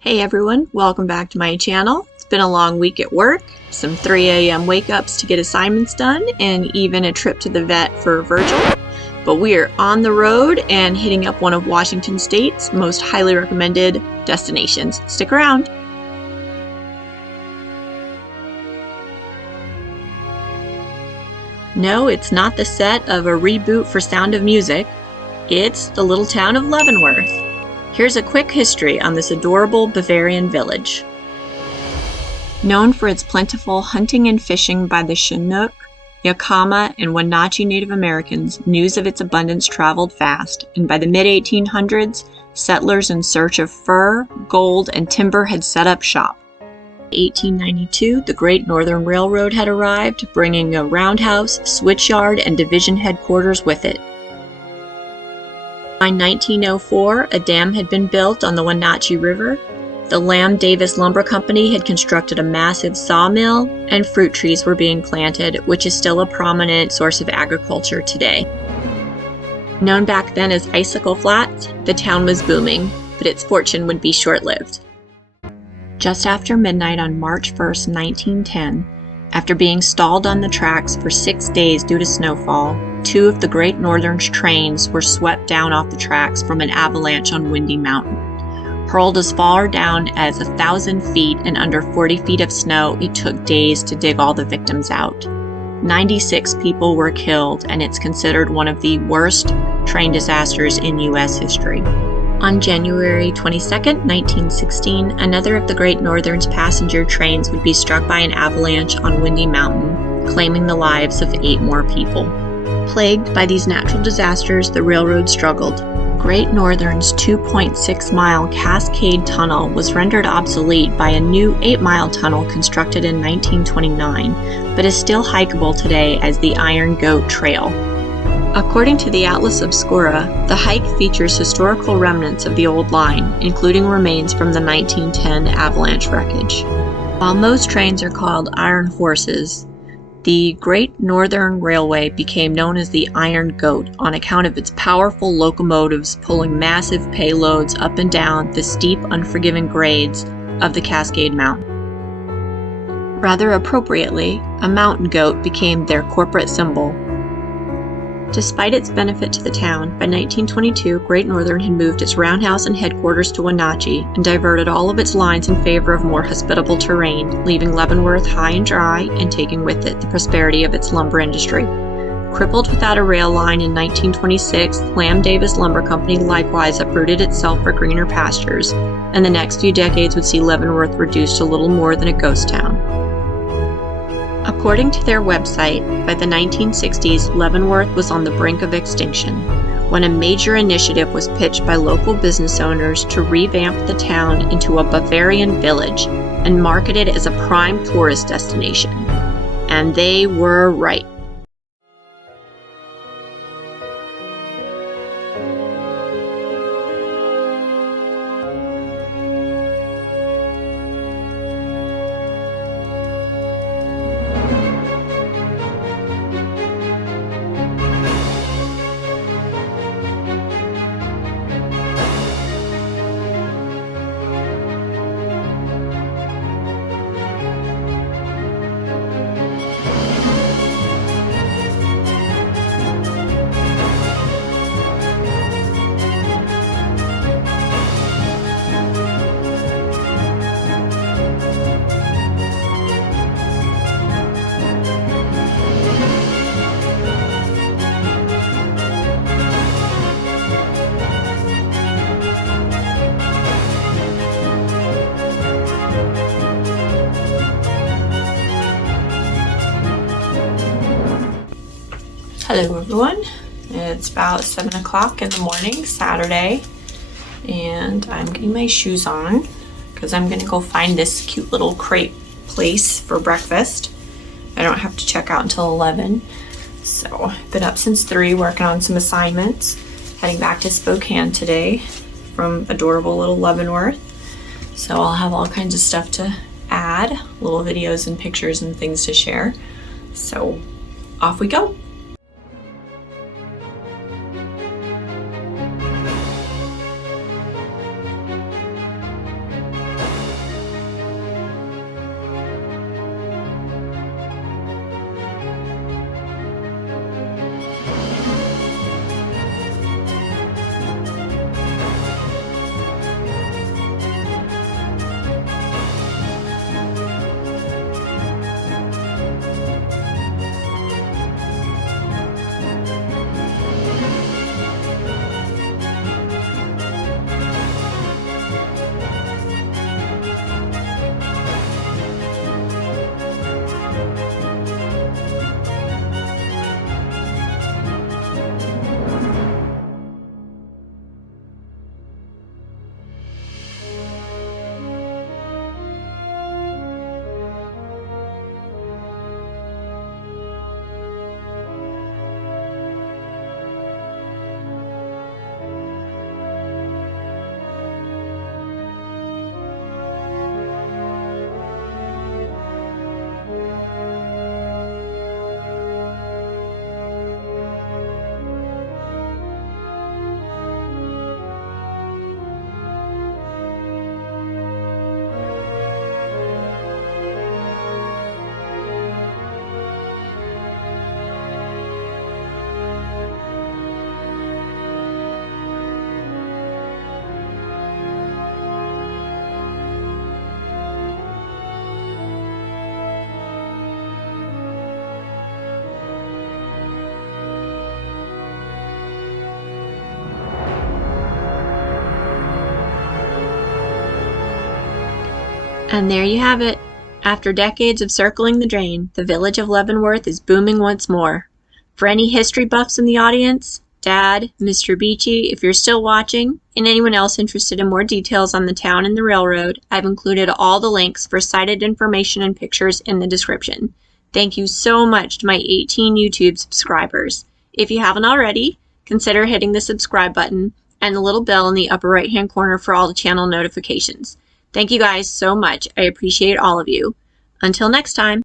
Hey everyone, welcome back to my channel. It's been a long week at work, some 3 a.m. wake-ups to get assignments done, and even a trip to the vet for Virgil. But we are on the road and hitting up one of Washington State's most highly recommended destinations. Stick around. No, it's not the set of a reboot for Sound of Music. It's the little town of Leavenworth. Here's a quick history on this adorable Bavarian village. Known for its plentiful hunting and fishing by the Chinook, Yakama, and Wenatchee Native Americans, news of its abundance traveled fast, and by the mid-1800s, settlers in search of fur, gold, and timber had set up shop. In 1892, the Great Northern Railroad had arrived, bringing a roundhouse, switchyard, and division headquarters with it. By 1904, a dam had been built on the Wenatchee River. The Lamb Davis Lumber Company had constructed a massive sawmill, and fruit trees were being planted, which is still a prominent source of agriculture today. Known back then as Icicle Flats, the town was booming, but its fortune would be short-lived. Just after midnight on March 1st, 1910, after being stalled on the tracks for 6 days due to snowfall, 2 of the Great Northern's trains were swept down off the tracks from an avalanche on Windy Mountain. Hurled as far down as 1,000 feet and under 40 feet of snow, it took days to dig all the victims out. 96 people were killed, and it's considered one of the worst train disasters in U.S. history. On January 22, 1916, another of the Great Northern's passenger trains would be struck by an avalanche on Windy Mountain, claiming the lives of 8 more people. Plagued by these natural disasters, the railroad struggled. Great Northern's 2.6-mile Cascade Tunnel was rendered obsolete by a new 8-mile tunnel constructed in 1929, but is still hikeable today as the Iron Goat Trail. According to the Atlas Obscura, the hike features historical remnants of the old line, including remains from the 1910 avalanche wreckage. While most trains are called Iron Horses, the Great Northern Railway became known as the Iron Goat on account of its powerful locomotives pulling massive payloads up and down the steep, unforgiving grades of the Cascade Mountain. Rather appropriately, a mountain goat became their corporate symbol. Despite its benefit to the town, by 1922, Great Northern had moved its roundhouse and headquarters to Wenatchee and diverted all of its lines in favor of more hospitable terrain, leaving Leavenworth high and dry and taking with it the prosperity of its lumber industry. Crippled without a rail line in 1926, Lamb Davis Lumber Company likewise uprooted itself for greener pastures, and the next few decades would see Leavenworth reduced to little more than a ghost town. According to their website, by the 1960s, Leavenworth was on the brink of extinction, when a major initiative was pitched by local business owners to revamp the town into a Bavarian village and market it as a prime tourist destination. And they were right. Hello everyone, it's about 7 o'clock in the morning, Saturday, and I'm getting my shoes on because I'm going to go find this cute little crepe place for breakfast. I don't have to check out until 11, so I've been up since 3 working on some assignments, heading back to Spokane today from adorable little Leavenworth, so I'll have all kinds of stuff to add, little videos and pictures and things to share, so off we go. And there you have it. After decades of circling the drain, the village of Leavenworth is booming once more. For any history buffs in the audience, Dad, Mr. Beachy, if you're still watching, and anyone else interested in more details on the town and the railroad, I've included all the links for cited information and pictures in the description. Thank you so much to my 18 YouTube subscribers. If you haven't already, consider hitting the subscribe button and the little bell in the upper right-hand corner for all the channel notifications. Thank you guys so much. I appreciate all of you. Until next time.